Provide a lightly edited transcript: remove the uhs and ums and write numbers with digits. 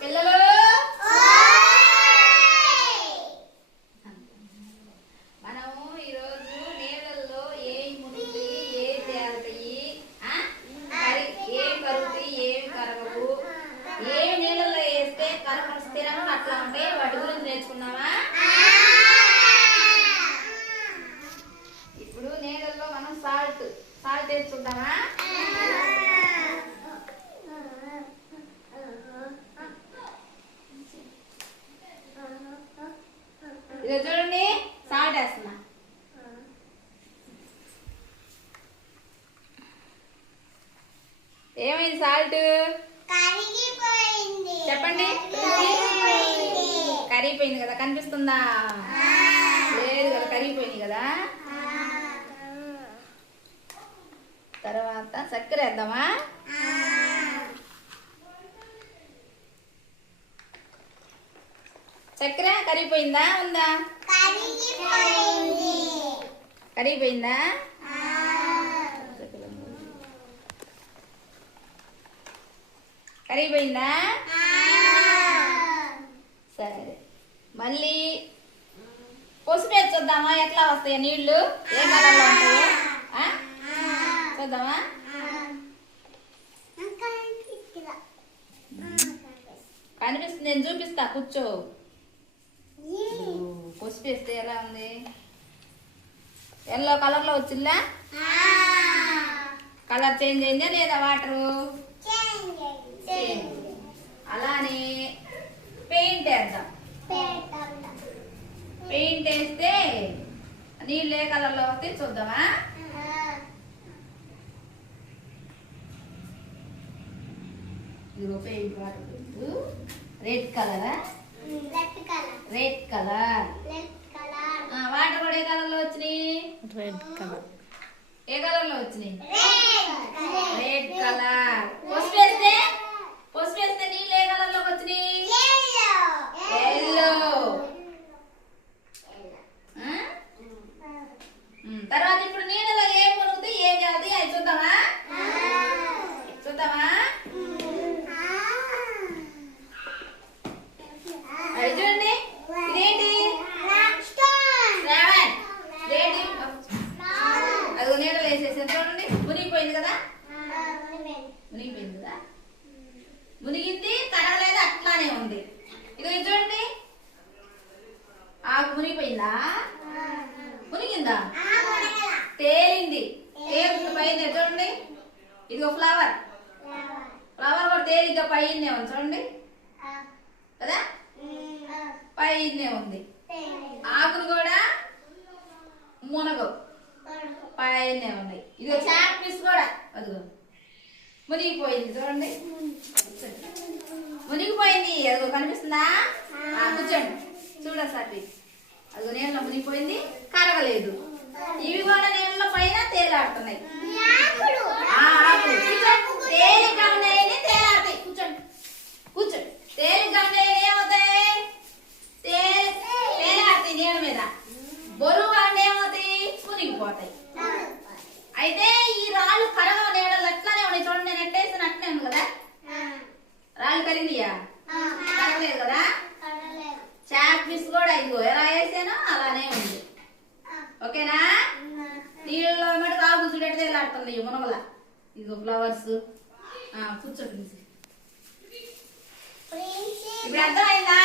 పిల్లలు మనము ఈరోజు నీళ్ళల్లో ఏ మునుగుతాయి, ఏ తేలుతాయి, ఏం కరుగుతాయి, ఏం కరగవు, ఏ నీళ్ళల్లో వేస్తే కరగ స్థిరంగా అట్లా ఉంటాయి, వాటి గురించి నేర్చుకున్నావా? ఇప్పుడు నీళ్ళల్లో మనం సాల్ట్ వేసి చూద్దామా? ఇదో చూడండి, సాల్ట్ వేస్తున్నా. ఏమైంది సాల్ట్? చెప్పండి. కరిగిపోయింది కదా, కనిపిస్తుందా? లేదు కదా, కరిగిపోయింది కదా. తర్వాత చక్కెర వేద్దామా? చక్కెర కరిగిపోయిందా, ఉందా? కరిగిపోయిందా? కరిగిపోయిందా? సరే, మళ్ళీ పసుపు వేసి చూద్దామా ఎట్లా వస్తాయో నీళ్లు, ఏ కలర్లో ఉంటాయో చూద్దామా? కనిపిస్తుంది, నేను చూపిస్తా, కూర్చో. పసుపు వేస్తే ఎలా ఉంది? ఎల్లో కలర్లో వచ్చిందా? కలర్ చేంజ్ అయిందా లేదా? వాటరు అలానే పెయింట్ వేద్దాం. పెయింట్ వేస్తే నీళ్ళు ఏ కలర్లో వస్తాయి చూద్దామా? ఇదిగో పెయింట్ వాటర్, రెడ్ కలరా? Red colour. వాటర్ కూడా ఏ కలర్ లో వచ్చినాయి? Red colour. ఏ కలర్ లో వచ్చినాయి? Red colour. పసుపు వేస్తే నీళ్ళు ఏ కలర్ లోకి వచ్చినాయి? ఎల్లో. తర్వాత ఇప్పుడు నీళ్ళలో ఏం మునుగుతాయి, ఏం చేయాలి అది చూద్దామా? చూద్దామా? చూడండి, ఇదేంటి? అది నీడలు వేసేసాను చూడండి, మునిగిపోయింది కదా. మునిగిపోయింది కదా, మునిగింది, కరగలేదు, అట్లానే ఉంది. ఇది చూడండి, ఆకు మునిగిపోయిందా? మునిగిందా? తేలింది. తేలుతుంది పైన చూడండి. ఇదిగో ఫ్లవర్ కూడా తేలిగ్గా పైనే ఉంది చూడండి కదా, పైనే ఉంది. ఆకులు కూడా మునగవు, పైనే ఉన్నాయి. ఇదిగో చాక్ పీస్ కూడా అదిగో మునిగిపోయింది చూడండి, మునిగిపోయింది. అదిగో కనిపిస్తుందా? కూర్చోండి, చూడసారి. అదిగో నీళ్ళలో మునిగిపోయింది, కరగలేదు. ఇవి కూడా నీళ్ళ పైన తేలాడుతున్నాయి. తేలిగ్గా ఉన్నాయని తేలాడతాయి. కూర్చోండి, కూర్చోండి. తేలిగ్గా ఉన్నాయని ఏమవుతాయి? తేలాడతాయి నీళ్ళ మీద. బరువు అంటే ఏమవుతాయి? మునిగిపోతాయి. అయితే ఈ రాళ్ళు కరగవ నీళ్ళలో ఎట్లానే ఉన్నాయి చూడండి, నేను ఎట్టేసిన అట్లే ఉంది కదా. రాళ్ళు కరిగినాయా? కరగలేదు కదా. చాక్ పీస్ కూడా ఇదిగో ఎలా వేసానో అలానే ఉంది. ఓకేనా? నీళ్ళలో మటు కాగు చూడెడితే వెళ్ళాడుతుంది మునగల. ఇదిగో ఫ్లవర్స్. కూర్చోండి. ఇప్పుడు అర్థమైందా